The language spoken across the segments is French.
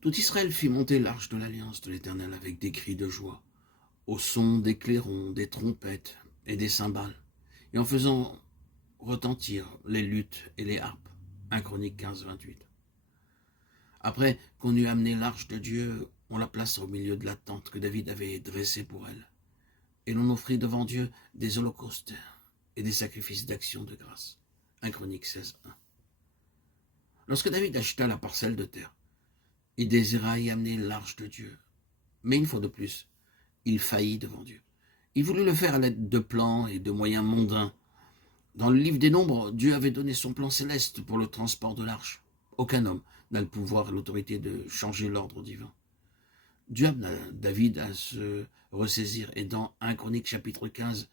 Tout Israël fit monter l'arche de l'alliance de l'Éternel avec des cris de joie, au son des clairons, des trompettes et des cymbales, et en faisant retentir les luttes et les harpes. 1 Chroniques 15, 28. Après qu'on eut amené l'arche de Dieu, on la plaça au milieu de la tente que David avait dressée pour elle. Et l'on offrit devant Dieu des holocaustes et des sacrifices d'action de grâce. 1 Chroniques 16, 1. Lorsque David acheta la parcelle de terre, il désira y amener l'arche de Dieu. Mais une fois de plus, il faillit devant Dieu. Il voulut le faire à l'aide de plans et de moyens mondains. Dans le livre des Nombres, Dieu avait donné son plan céleste pour le transport de l'arche. Aucun homme n'a le pouvoir et l'autorité de changer l'ordre divin. Dieu amena David à se ressaisir et dans 1 Chronique chapitre 15,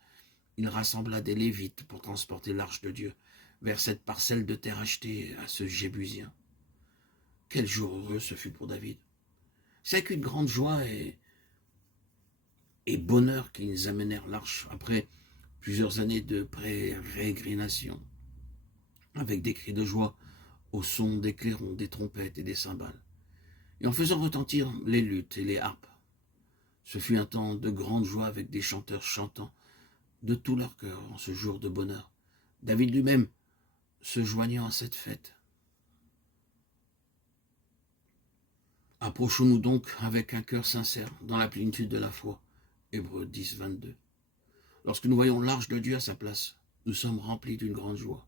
il rassembla des Lévites pour transporter l'arche de Dieu vers cette parcelle de terre achetée à ce Jébusien. Quel jour heureux ce fut pour David. C'est avec une grande joie et bonheur qu'ils amenèrent l'arche après plusieurs années de pérégrination, avec des cris de joie au son des clairons, des trompettes et des cymbales, et en faisant retentir les luttes et les harpes. Ce fut un temps de grande joie avec des chanteurs chantant de tout leur cœur en ce jour de bonheur. David lui-même se joignant à cette fête. Approchons-nous donc avec un cœur sincère dans la plénitude de la foi. Hébreux 10, 22. Lorsque nous voyons l'arche de Dieu à sa place, nous sommes remplis d'une grande joie.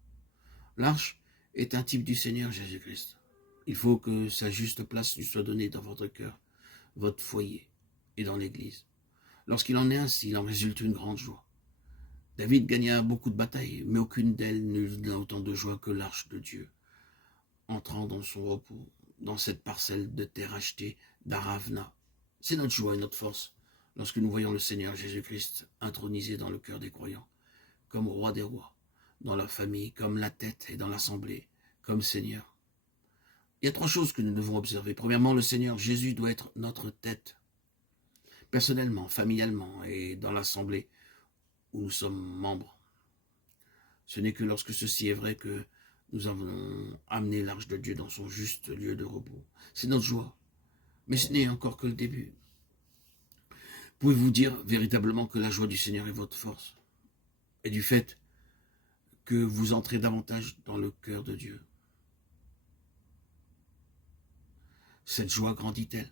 L'arche est un type du Seigneur Jésus-Christ. Il faut que sa juste place lui soit donnée dans votre cœur, votre foyer et dans l'Église. Lorsqu'il en est ainsi, il en résulte une grande joie. David gagna beaucoup de batailles, mais aucune d'elles ne donna autant de joie que l'arche de Dieu, entrant dans son repos, dans cette parcelle de terre achetée d'Aravna. C'est notre joie et notre force lorsque nous voyons le Seigneur Jésus-Christ intronisé dans le cœur des croyants, comme roi des rois, dans la famille, comme la tête et dans l'assemblée, comme Seigneur. Il y a 3 choses que nous devons observer. Premièrement, le Seigneur Jésus doit être notre tête, personnellement, familialement et dans l'assemblée où nous sommes membres. Ce n'est que lorsque ceci est vrai que nous avons amené l'arche de Dieu dans son juste lieu de repos. C'est notre joie, mais ce n'est encore que le début. Pouvez-vous dire véritablement que la joie du Seigneur est votre force et du fait que vous entrez davantage dans le cœur de Dieu? Cette joie grandit-elle?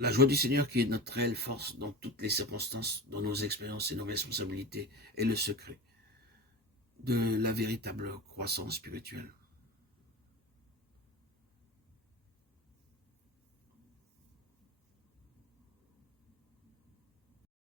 La joie du Seigneur qui est notre réelle force dans toutes les circonstances, dans nos expériences et nos responsabilités, est le secret de la véritable croissance spirituelle.